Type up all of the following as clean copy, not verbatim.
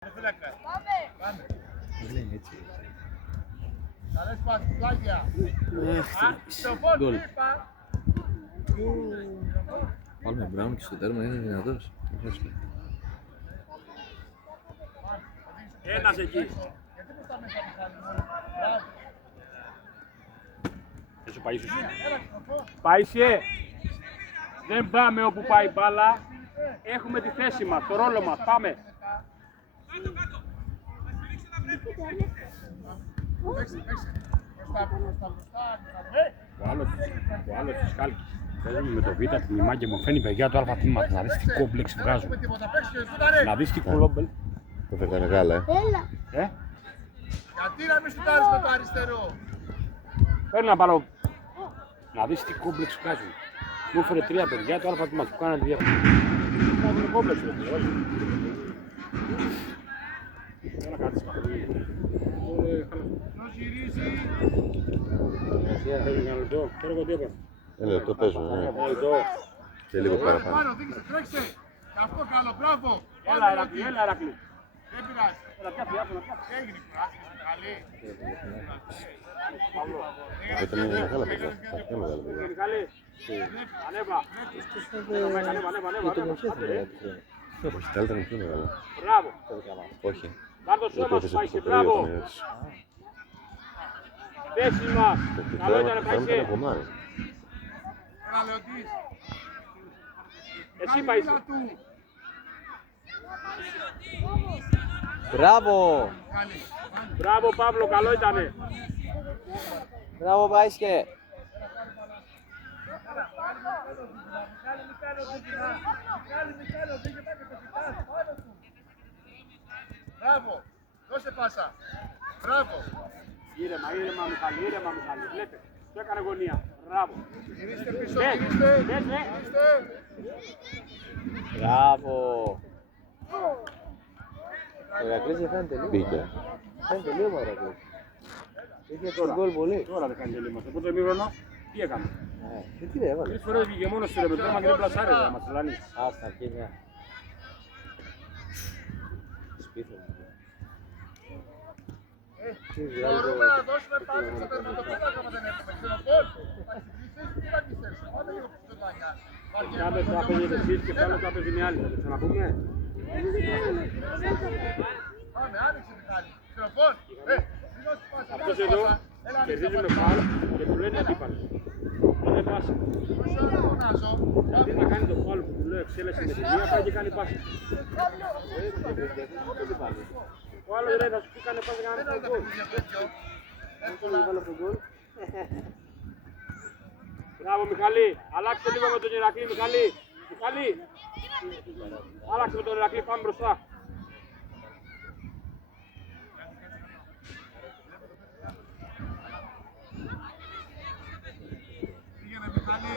Πάμε. Καλές πασπλάγια. Γκολ. Πάλι με Μπράουν και στο τέρμα είναι δυνατός. Ένας εκεί. Δεν σου Παΐσιος. Παΐσιε, δεν πάμε όπου πάει η μπάλα. Έχουμε τη θέση μας, το ρόλο μας. Πάμε. Ο άλλος της Χάλκης. Παίζουμε με το Β' τμήμα και μου φαίνει παιδιά το Α τμήμα. Να δεις τι κόμπλεξ βγάζουν. Να δεις τι κολόμπελ. Το φέρνει μεγάλα, Γιατί να μην σουτάρεις με το αριστερό. Παίρνει ένα μπαλό. Να δεις τι κόμπλεξ βγάζουν. Μου έφερε 3 παιδιά το Α τμήμα που κάνανε τη διαφορά. Κάνουν κόμπλεξ ρε παιδιά. Έλα κάτσε πάλι. Ποιος γυρίζει. Θέλει ένα λεπτό. Θέλω εγώ τι έπαιρνε. Ένα λεπτό παίζουν, και λίγο παραπάνω. Πάνω, δείξε, τρέξε. Αυτό καλό, μπράβο. Έλα Ερακλή, έλα Ερακλή. Δεν πειράζει. Έλα πιάσε, να πιάσε. Έγινε η κουράση, καλή. Ήταν μεγάλα παιδιά. Αυτά μεγάλα παιδιά. Μιχάλη, ανέβα. Όχι, τα άλλα ήταν πιο μεγάλα. Μπράβο. Όχι. Πάρ' το σώμα σου, Παΐσιε, μπράβο. Θέση μας. Καλό ήταν, Παΐσιε. Ένα Λεοντής. Εσύ, Παΐσιε. Μπράβο! Μπράβο, Παύλο, καλό ήτανε. Μπράβο, Παΐσιε! Μπράβο, δώσε πάσα. Μπράβο. Ήρεμα, Μιχάλη, Μιχάλη. Βλέπε, το έκανε γωνία. Μπράβο. Γυρίστε πίσω, Ναι, γυρίστε. ναι, ναι. Γυρίστε. Μπράβο! Ο Ηρακλής δεν φαίνεται λίγο. Μπήκε. Φαίνεται λίγο ο Ηρακλής. Είχε τον γκολ πολύ. Τώρα δεν κάνει τελείωμα. Στο πρώτο ημίχρονο, τι έκανε. Τι ρε έβαλε. 3 φορές βγήκε μόνος του ρε με το αίμα και δεν πλασάρε να μας τρελάνει. Άστα αρχή, ναι. Σπίθο μου. Μπορούμε να δώσουμε πάση στο τερματοφύλακα άμα δεν έχουμε. Ξενοκόλ. Τι να πιστεύεις. Πάμε λίγο πιο δάνεια. Κάποιος θα παίζετε εσείς και πάλι θα παίζει μια άλλη. Θα το ξαναπούμε. Πάμε, άνοιξε Μιχάλη. Ξενοκόλ. Δώσ' πάση. Αυτός εδώ κερδίζει με φάουλ και του λένε αντίπαλο. Είναι πάση. Γιατί να κάνει το φάουλ που του λέω εξέλεξη με τη μία πάει και κάνει πάση. Ο άλλος ρε θα σου πει κάνε πάση για να κάνει το γκολ. Μπράβο Μιχαλή, αλλάξε λίγο με τον Ηρακλή Μιχαλή. Μιχαλή, άλλαξε με τον Ηρακλή, πάμε μπροστά. Πήγαινε Μιχαλή.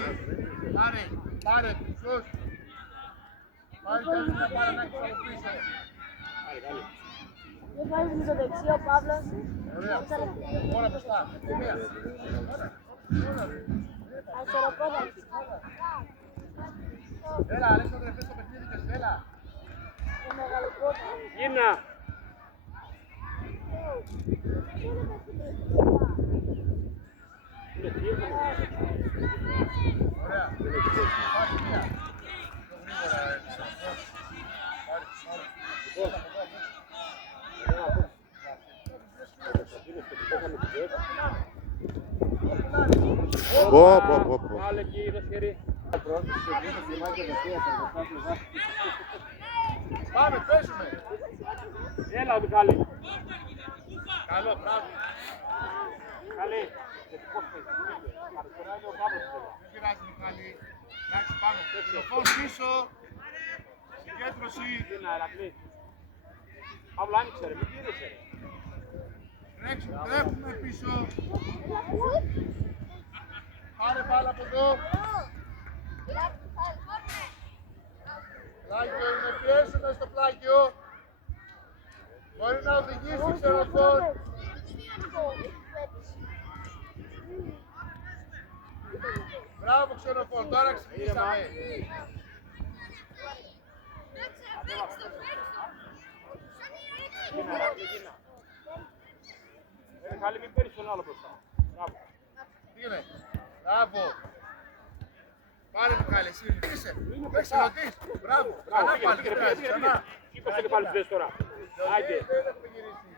Πάρε, σως. Πάρε κι άλλη μια πάρα να έχεις από πίσω. Δεν βάζεις με το δεξί ο Παύλος. Ωραία. Ώρα μπροστά. Μία. Αριστεροπόδα. Έλα, Αλέξανδρε, πες το παιχνίδι και σου, έλα. Το μεγαλοπόδα. Γίνα. Ωραία. Πάρε μία. Πιο γρήγορα, Πω. Πάλε εκεί, δες χέρι. Πάμε, παίζουμε. Έλα ο Μιχάλη. Καλό, μπράβο. Μιχάλη. Πώς παίζει. Αριστερά είναι ο Παύλος. Δεν πειράζει, Μιχάλη. Εντάξει, πάμε. Τηλεφών πίσω. Συγκέντρωση. Γίνα, Ερακλή. Παύλο άνοιξε ρε, μην πήρεσαι ρε. Τρέχουμε πίσω. Πάρε μπάλα από εδώ. Πλάγιο είναι, πιέσουμε στο πλάγιο. Μπορεί να οδηγήσει ξενοφών. Μπράβο ξενοφών, τώρα ξυπνήσαμε. Καλή, μην παίρνεις τον άλλο μπροστά. Μπράβο. Πήγαινε. Μπράβο. Πάρε Μιχάλη, εσύ είσαι. Παίξε ρωτής. Μπράβο. Καλά πάλι. Ξανά. Σήκωσε και πάλι θες τώρα. Άιντε. Δεν έχουμε γυρίσει.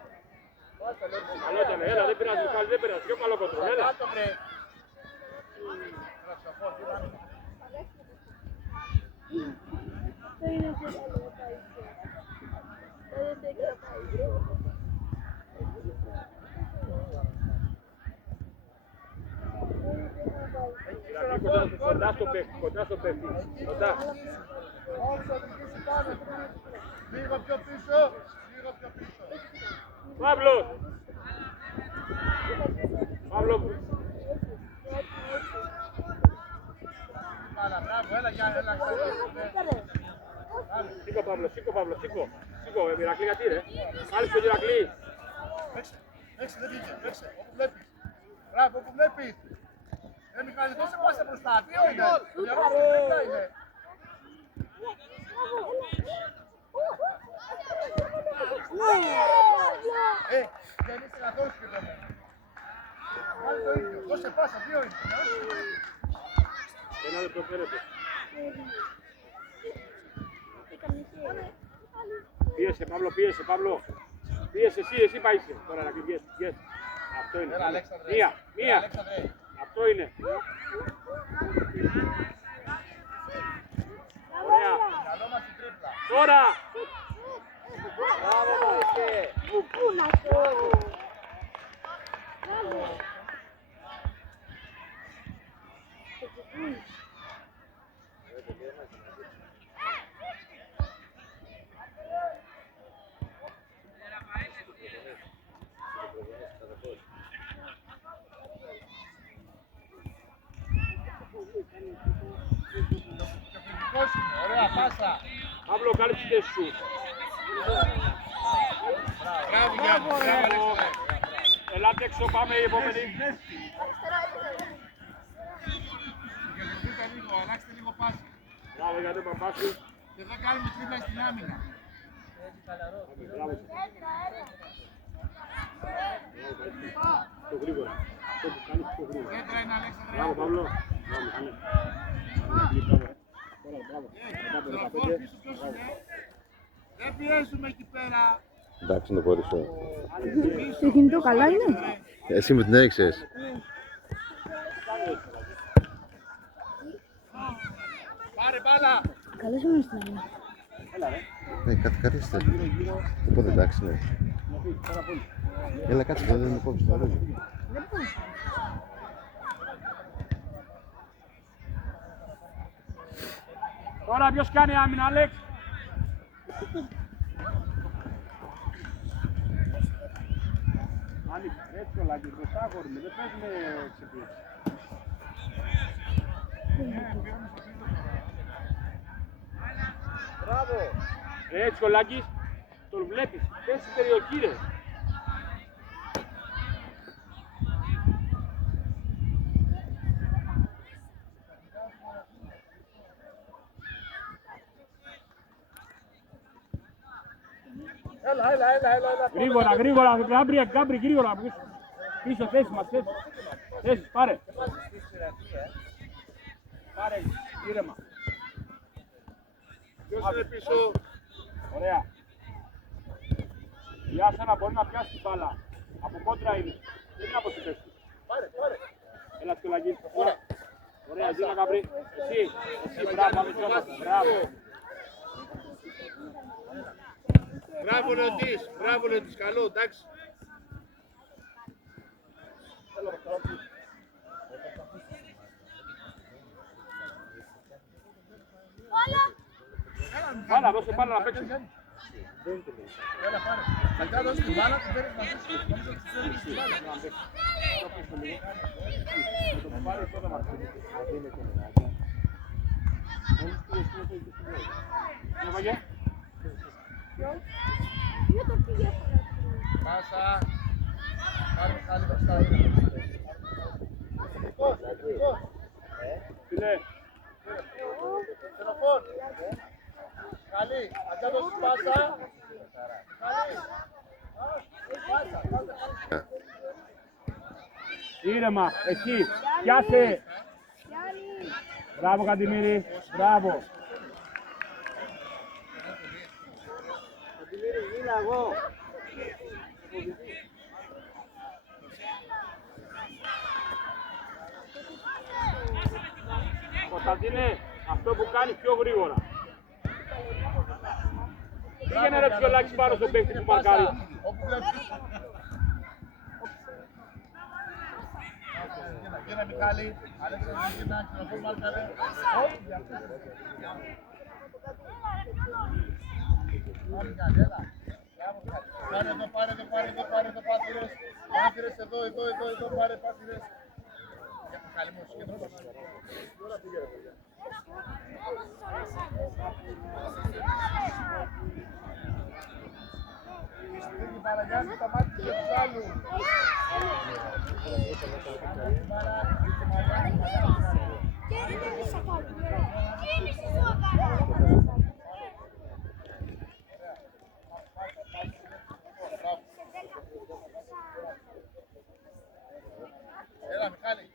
Καλό ήταν, έλα, δεν πειράζει, Μιχάλη, δεν πειράζει. Πιο καλό κοντρόλ, έλα. Κάτω βρε. Έλα ψαφώ, τι να είναι. Το είναι πιο καλό να πάει. Δεν θέλει να πάει. Κοντά στο παίχτη, κοντά στο παίχτη. Κοντά. Όσο οδηγήσει πάνω. Λίγο πιο πίσω. Λίγο πιο πίσω. Παύλο. Παύλο. Καλά, μπράβο, έλα Γιάννη, έλα. Σήκω Παύλο, σήκω Παύλο, σήκω. Σήκω, Ηρακλή, γιατί ρε. Πάλι στον Ηρακλή. Παίξε, παίξε, δεν βγήκε, παίξε, όπου βλέπεις. Μπράβο, όπου βλέπεις. Μιχάλη, δώσε πάσα μπροστά, δύο είναι. Το μυαλό σου δίπλα είναι. Δεν είσαι να δώσεις και τώρα. Πάλι το ίδιο, δώσε πάσα, δύο είναι. Το μυαλό σου δίπλα. Ένα λεπτό φαίνεται. Πίεσε Παύλο, πίεσε Παύλο. Πίεσε εσύ πάησε. Τώρα να κλειγες, yes. Αυτό είναι. Έλα, Αλέξανδρε. Μία. Αλέξανδρε. Αυτό είναι. Ωραία. Καλό μας την τρίπλα. Τώρα. Μπράβο, Μάικε. Πού να το. Ωραία, πάσα. Παύλο, κάλυψε τη θέση σου. Μπράβο, Γιάννη. Μπράβο, Αλέξανδρε. Ελάτε έξω, πάμε η επόμενη. Συγκεντρωθείτε λίγο, αλλάξτε λίγο πάση. Μπράβο για τον παπά σου. Και δεν κάνουμε τρίπλα στην άμυνα. Μπράβο. Το γρήγορα. Αυτό που κάνεις το γρήγορα. Δέντρα είναι Αλέξανδρε. Μπράβο, Παύλο. Μπράβο, κάνε. Στραφώς πίσω ποιος είναι. Δεν πιέζουμε εκεί πέρα. Εντάξει, να το χωρίσω. Το κινητό καλά είναι. Εσύ μου την έριξες. Πάρε μπάλα. Καλώς ήμουν στην άμυνα. Ναι, καθίστε. Οπότε εντάξει, ναι. Έλα, κάτσε, δεν με κόβεις το ρούζι. Τώρα ποιος κάνει άμυνα, Αλέξ. Άνοιξε, έτσι όλα και μπροστά αγόρι, δεν παίζουμε ξεπλήξεις. Μπράβο. Έτσι ο Λάκης, τον βλέπεις, πες περιοχή ρε. Έλα. Γρήγορα, Γκάμπρι, γρήγορα. Πίσω, θέση μας, θέσεις, πάρε. Πάρε, ήρεμα. Ποιος είναι πίσω. Ωραία. Η Άσανα μπορεί να πιάσει την μπάλα. Από κόντρα είναι. Δεν είναι από την θέση. Πάρε. Έλα στο Λαγί. Ωραία, γύρω Γκάμπρι. Εσύ, μπράβο, μπράβο. Μπράβο Λεωτής, καλό, εντάξει. Μπάλα, δώσε μπάλα να παίξει. Έλα πάρε. Μετά δώσει την μπάλα, την παίρνεις μαζί σου. Νομίζω ότι σου φέρνεις την μπάλα. Το πάρει τώρα μας. Έβαγε. Πάσα. Πάρε Μιχάλη μπροστά. Τι λέει. Στενοφών. Καλή. Αντιά δώσεις πάσα. Καλή. Ήρεμα, εκεί, πιάσε. Μπράβο Καντιμήρη, μπράβο. Μίλα εγώ. Κωνσταντίνε, αυτό που κάνει πιο γρήγορα. Πήγαινε ρε Ψιολάκης πάνω στον παίκτη που μαρκάρει. Γύρνα Μιχάλη, Αλέξανδρος γύρνα, ξενοφών μάρκαρε. Πάρε εδώ, πάθυρες εδώ, πάρε πάθυρες. Για Μιχάλη μου, συγκεντρώσου. Στην Παραγιάννη σταμάτησε τους άλλους. Έλα Μιχάλη.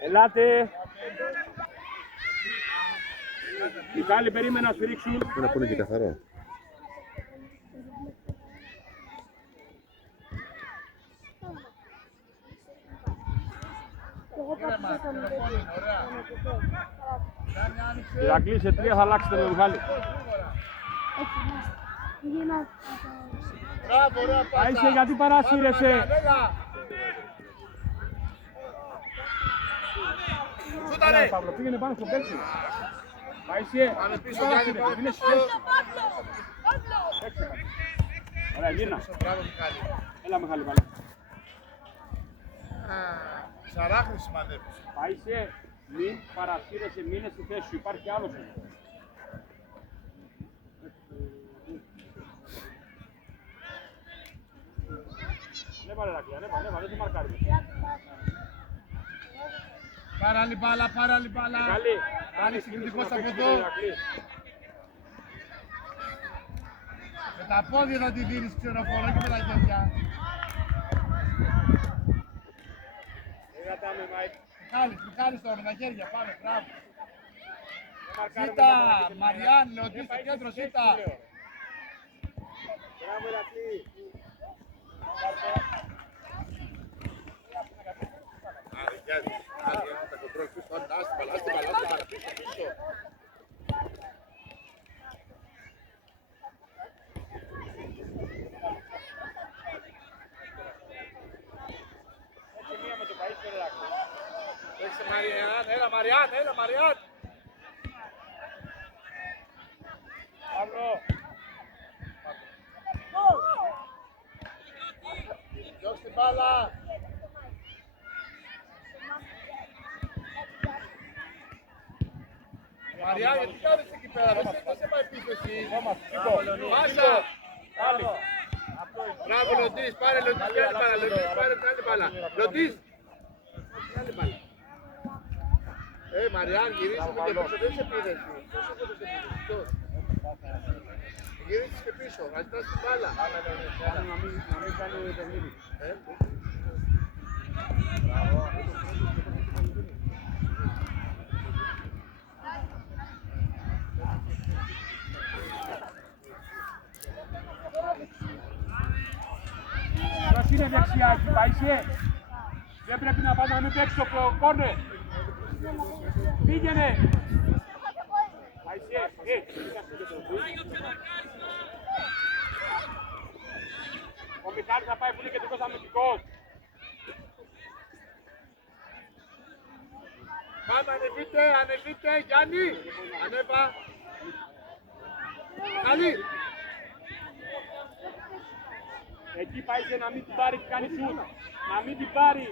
Ελάτε. Μιχάλη, περίμενα να σφυρίξουν. Δεν ακούνε και καθαρό. Ηρακλή, σε 3 θα αλλάξετε με Μιχάλη. Μπράβο, ωραία πάσα. Άισε, γιατί παρασύρεσαι. Σούταρε. Παύλο, πήγαινε πάνω στο παίκτη. Άισε, Πάμε πίσω, Γιάννη, πάμε είναι πίσω. Ωραία, γύρνα. Μπράβο Μιχάλη. Έλα Μιχάλη πάλι. Σαράχνη σημαδεύεις. Άισε, μην παρασύρεσαι, μείνε στη θέση σου. Υπάρχει άλλος. Ανέβα ρε Ρακλή, ανέβα, δεν σε μαρκάρει. Πάρα άλλη μπάλα, Καλή. Άλλη συγκριτικός από εδώ. Με τα πόδια θα τη δίνεις ξενοφόρο και με τα χέρια. Κρατάμε, Μάικ. Μιχάλης τώρα με τα χέρια, πάμε, μπράβο. Ζήτα, Μαριάν, Λεοντή στο κέντρο, ζήτα. Μπράβο, Ρακλή. Άρε, Γιάννη, τα κοντρόλ πίσω, άστε μπαλά, πίσω. Έτσι μία με το καΐσιο, ρε Ρακλή. Έχεις Μαριάν, έλα Μαριάν. Παύλο. Διώξ' την μπάλα. Μαριά, γιατί κάνεις εκεί πέρα, δεν σε πάει επίθεση. Πάσα. Μπράβο Λοντής, πάρε Λοντής, άλλη μπάλα, Λοντής, πάρε την άλλη μπάλα. Λοντής. Άλλη μπάλα. Μαριάν, γυρίζεις με το πίσω, δεν σε επίθεση. Γυρίσεις και πίσω, να ζητάς την μπάλα. Να μην κάνει παιχνίδι. Ποιος είναι δεξιά εκεί, Παϊσέ. Δεν πρέπει να πας να μην παίξεις το κόρνερ. Πήγαινε. Παϊσέ, ο Μιχάλης θα πάει που είναι κεντρικός αμυντικός. Πάμε, ανεβείτε, Γιάννη. Ανέβα. Καλή. Εκεί πάει σε να μην την πάρει και κάνει σουτ. Να μην την πάρει.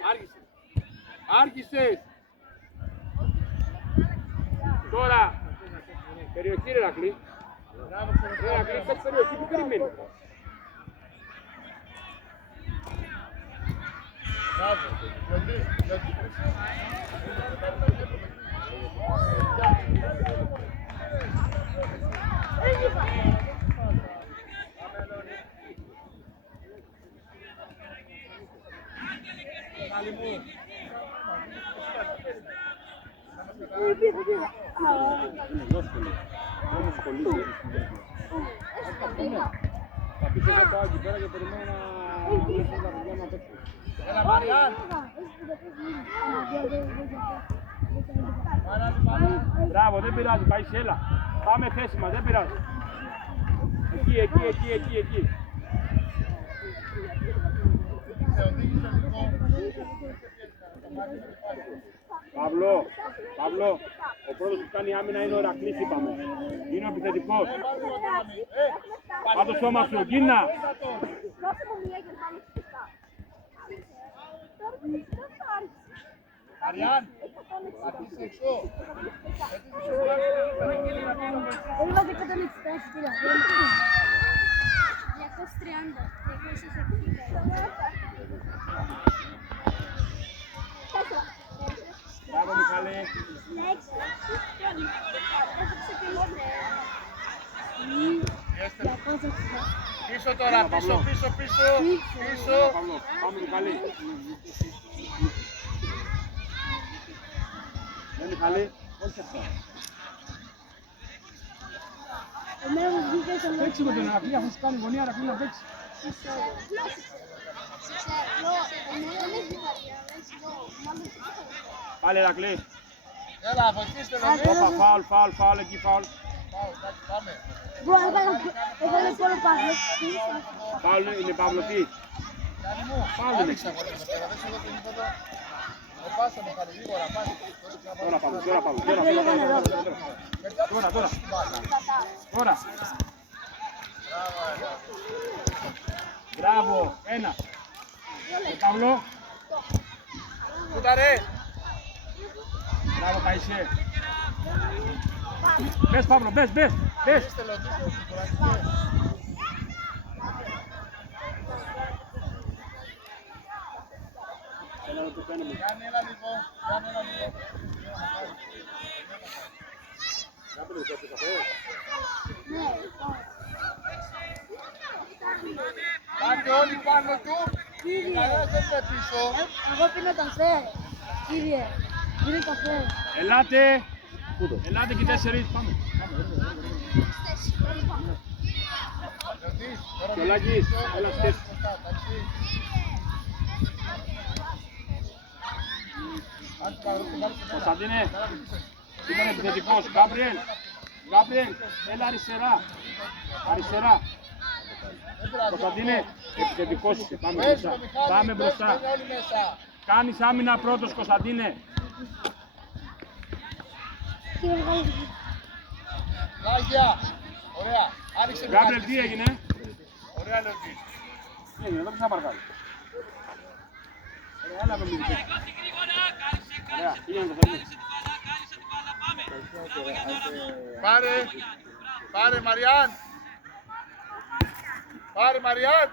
Άρχισες. Τώρα, περιοχή ρε Ρακλή. Μπράβο, Ρε Ρακλή, αυτές περιοχή που περιμένει. Μπράβο. Δεν ασχολείται. Θα πεις εγώ πάω εκεί πέρα και περιμένω να έρθουν τα παιδιά να παίξουν. Έλα Μαριάν. Μπράβο, δεν πειράζει, πάει σε έλα. Πάμε θέση μας, δεν πειράζει. Εκεί. Παύλο, ο πρώτος που κάνει άμυνα είναι ο Ηρακλής, είπαμε. Είναι ο επιθετικός. Πάρ' το σώμα σου, Γκίνα. Μαριάν, θα πεις έξω. Έβαζε 160, κύριε. 230. Μπράβο, Μιχάλη. Πίσω τώρα, πίσω. Πάμε, Μιχάλη. Ναι, Μιχάλη, όχι αυτά. Παίξει με τον Ηρακλή, αφού σου κάνει γωνία, Ηρακλή να παίξει. Πάλι Ηρακλή. Έλα, βοηθήστε με. Όπα, φάουλ, εκεί φάουλ. Πάμε. Φάουλ είναι Παύλο, τι. Γιάννη μου, άνοιξα εγώ την πέρα, δεν σε δω την ύποδο. Πάσα με χάρη, γρήγορα, πάσα. Τώρα Παύλο. Τώρα. Μπράβο, ένα. Παύλο. Σούταρε. Μπράβο, Παϊσέ. Μπες Παύλο, μπες. Είστε λογίστε, κουραστείτε. Γιάννη, έλα λίγο. Πάτε όλοι πάνω του. Καλάζετε πίσω. Εγώ πίνω καφέ, κύριε. Πίνω καφέ. Ελάτε και 4, πάμε. Κιολάκης, έλα στες. Κωνσταντίνε, σήμερα επιθετικός. Γκάμπριελ, έλα αριστερά. Κωνσταντίνε, επιθετικός είσαι, πάμε μπροστά. Κάνεις άμυνα πρώτος, Κωνσταντίνε. Λάγια, ωραία. Άνοιξε Γκάμπριελ, τι έγινε. Ωραία λογική. Τι έγινε, εδώ πεις να παρκάρει. Έλα με μιλήσει. Ωραία, πήγαινε Κωνσταντίνε. Πάρε Μαριάν.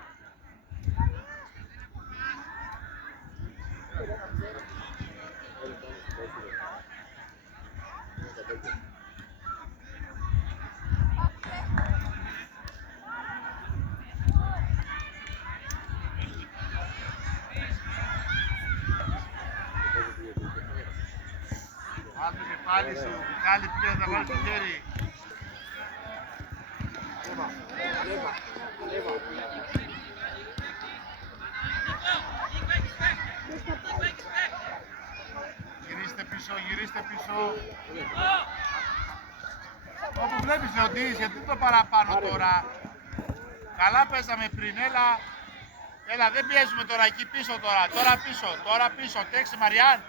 Άντε κεφάλι σου, Μιχάλη πήγαινε να βάλεις το χέρι. Γυρίστε πίσω. Όπου βλέπεις Λεοντής, γιατί το παραπάνω τώρα. Καλά παίζαμε πριν, έλα δεν πιέζουμε τώρα εκεί πίσω τώρα πίσω, τέξε Μαριάν.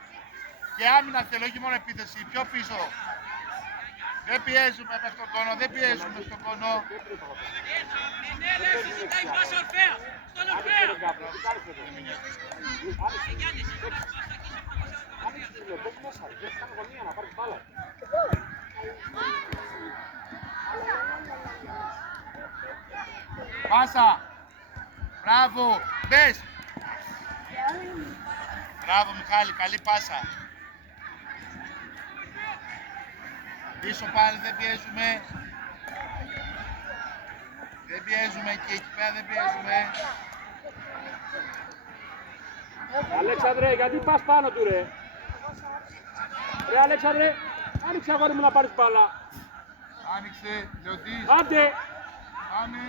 Και άμυνα θέλω, όχι μόνο επίθεση, πιο πίσω. Δεν πιέζουμε με στον κόνο, Πάσα. Μπράβο. Μπες. Μπράβο Μιχάλη, καλή πάσα. Πίσω πάλι δεν πιέζουμε. Και εκεί πέρα δεν πιέζουμε. Αλέξανδρε, γιατί πας πάνω του ρε. Ρε Αλέξανδρε, άνοιξε αγόρι μου να πάρεις μπάλα. Άνοιξε, Λεωτής. Άντε. Πάμε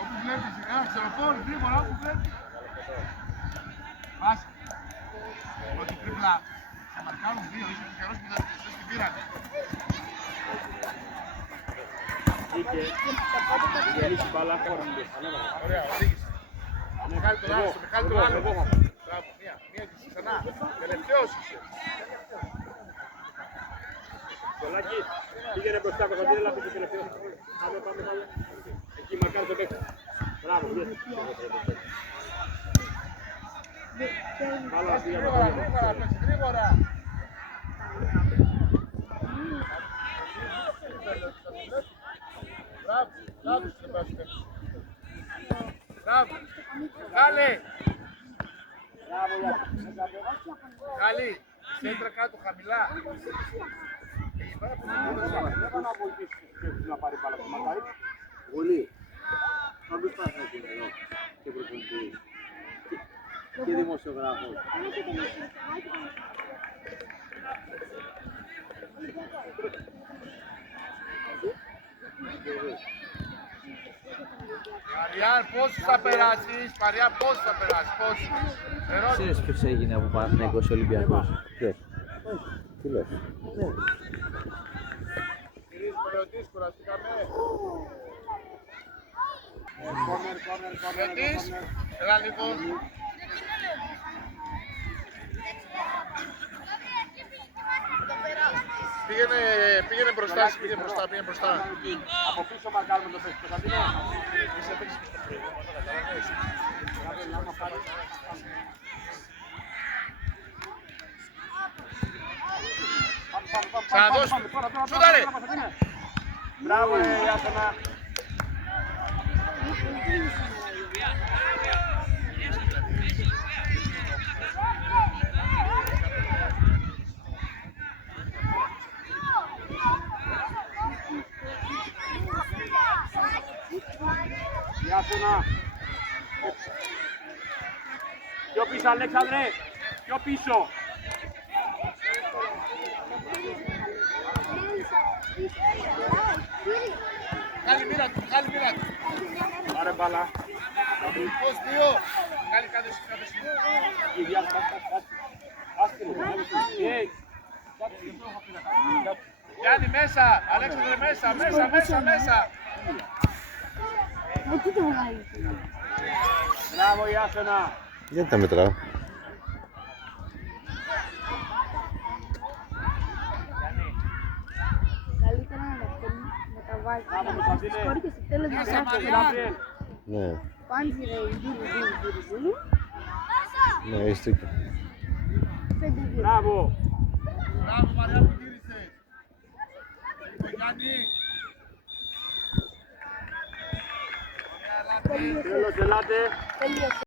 όπου βλέπεις. Ένα ξεροπόρ, γρήγορα όπου βλέπεις. Πας. Ότι τρίπλα. Θα μαρκάρουν δύο, είσαι τυχερός που δεν την πήρανε. Βγήκε. Γελίσει μπάλα. Ωραία, οδήγησε. Μεγάλη τον άλλο, μεγάλη τον άλλο. Μπράβο, μία και ξανά. Τελευταίος είσαι. Κολάκι, πήγαινε μπροστά, Κωνσταντίνε, πήγε τελευταίο. Πάμε. Εκεί μαρκάρει το παίκτη. Μπράβο, βγες. Μπάλα, πήγε από το Γρήγορα. Μπράβο, στην πάση. Μπράβο. Καλή. Καλή. Σέντρα κάτω, χαμηλά. Δεν να βοηθήσεις να πάρει μπάλα, μαρκάρει. Πολύ. Θα μην πας να γίνει εδώ και προπονητής. Και δημοσιογράφος. Μαριάν, πόσους θα περάσεις, Μαριάν, πόσους θα περάσεις, πόσους. Ξέρεις ποιος έγινε από Παναθηναϊκός Ολυμπιακός? Ποιος? Τι λες? Γυρίζουμε Λεωτής, κουραστήκαμε. Λεωτής, έλα λίγο. Πήγαινε μπροστά, πήγαινε μπροστά. Από πίσω μαρκάρουμε το παίκτη, Κωνσταντίνε. Ξαναδώσου. Σούτα ρε. Μπράβο ρε Ιάσονα. Ιάσονα. Πιο πίσω Αλέξανδρε. Πιο πίσω. Καλή μοίρα του. Πάρε μπάλα. Πώς δύο. Καλή κάτω εσύ. Γιάννη μέσα, Αλέξανδρε μέσα. Μου τι το βγάλει. Μπράβο Ιάσονα. Γιατί τα μετράω? Καλύτερα να τα βάζει. Μπράβο Κωνσταντίνε. Σκόρει και στο τέλος να γράφει. Γաբριέλ. Ναι, Πάντζι ρε, ντουρου. ναι, έχεις δίκιο. Πέντε δύο. Μπράβο. Μπράβο Μαριά που γύρισες. Ο Γιάννη. Τέλος, ελάτε. Τέλειωσε.